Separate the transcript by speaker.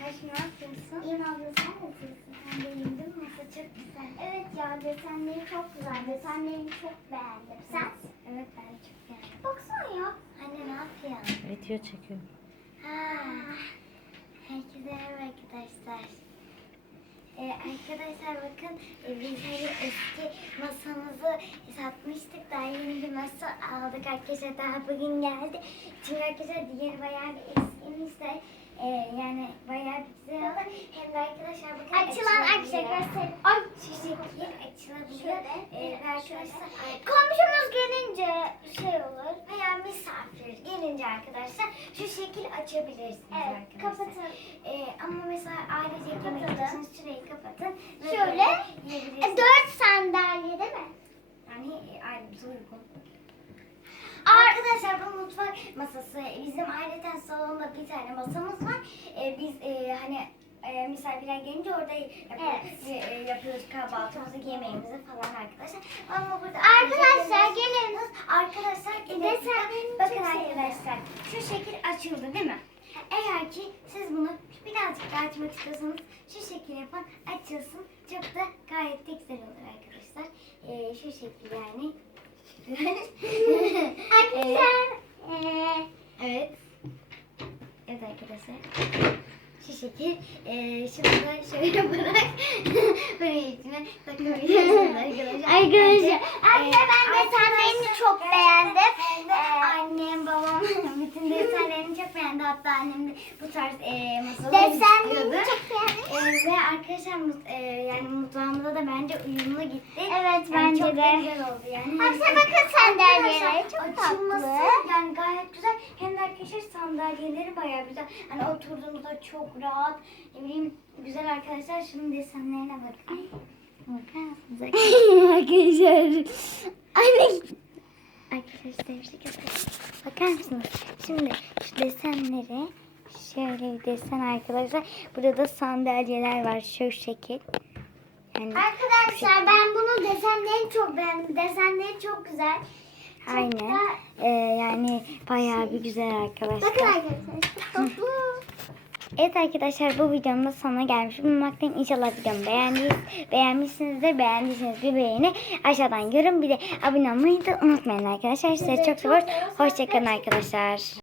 Speaker 1: Zeynep ne yapıyorsun? İyiyim abla, sen nasılsın? Ben de iyiyim değil mi? Masa çok güzel. Evet ya, desenleri çok güzel. Desenlerini çok beğendim. Sen? Evet, ben de çok beğendim. Baksana ya. Anne ne yapıyorsun?
Speaker 2: Video çekiyorum.
Speaker 1: Herkese merhaba arkadaşlar. Arkadaşlar bakın, biz hani eski masamızı satmıştık, daha yeni bir masa aldık arkadaşlar, daha bugün geldi. Çünkü arkadaşlar diğeri bayağı bir eskiymiş de yani bayağı bir güzel olur. Hem de arkadaşlar bakın açılan gösterin. Ay şu şekil açılabiliyor. Arkadaşlar komşumuz gelince şey olur veya misafir gelince arkadaşlar şu şekil açabilirsiniz arkadaşlar. Kapatın. Ama mesela ailecek yemek istiyorsanız şurayı kapatın. Şöyle 4 sandalye değil mi? Yani ailemize uygun. Arkadaşlar bu mutfak masası. Bizim aileten salonda bir tane masamız var. Biz hani misafirler gelince orada yapıyoruz kahvaltımızı, yemeğimizi falan arkadaşlar. Ama burada arkadaşlar gelin. Arkadaşlar gelin. Bakın arkadaşlar şu şekil açıldı değil mi? Eğer ki siz bunu birazcık daha açmak istiyorsanız şu şekil yapın, açılsın. Çok da gayet de güzel olur arkadaşlar. Şu şekil yani. Arkadaşlar. Evet. Evet arkadaşlar. Şu şekil. Şunu da şöyle yaparak böyle içine takabilirsiniz arkadaşlar. Arkadaşlar. Ben desenlerini çok beğendim. Annem, babam bütün desenlerini çok beğendi. Hatta annem de bu tarz masaları desenlerini çok beğendim. Ve arkadaşlar yani mutfağımıza da bence uyumlu gitti. Evet bence çok de. Güzel oldu yani. Aslında bakın sandalyeleri çok tatlı. Yani gayet güzel. Hem de arkadaşlar sandalyeleri bayağı güzel. Hani oturduğunuzda çok rahat. Ne bileyim güzel arkadaşlar. Şunun desenlerine bakın. Bakar mısınız arkadaşlar? Anne. Arkadaşlar işte bakar mısınız? Şimdi şu desenleri şöyle bir desen arkadaşlar. Burada da sandalyeler var şu şekil. Yani arkadaşlar ben bunu desenlerini çok beğendim. Desenleri çok güzel. Çok aynen. Yani bayağı bir güzel arkadaşlar. Bakın arkadaşlar çok tatlı. Evet arkadaşlar bu videonun da sonuna gelmiş bulunmaktayım. İnşallah videomu beğenmişsinizdir. Beğendiyseniz bir beğeni aşağıdan yorum, bir de abone olmayı da unutmayın arkadaşlar. Sizi çok seviyoruz. Hoşçakalın arkadaşlar.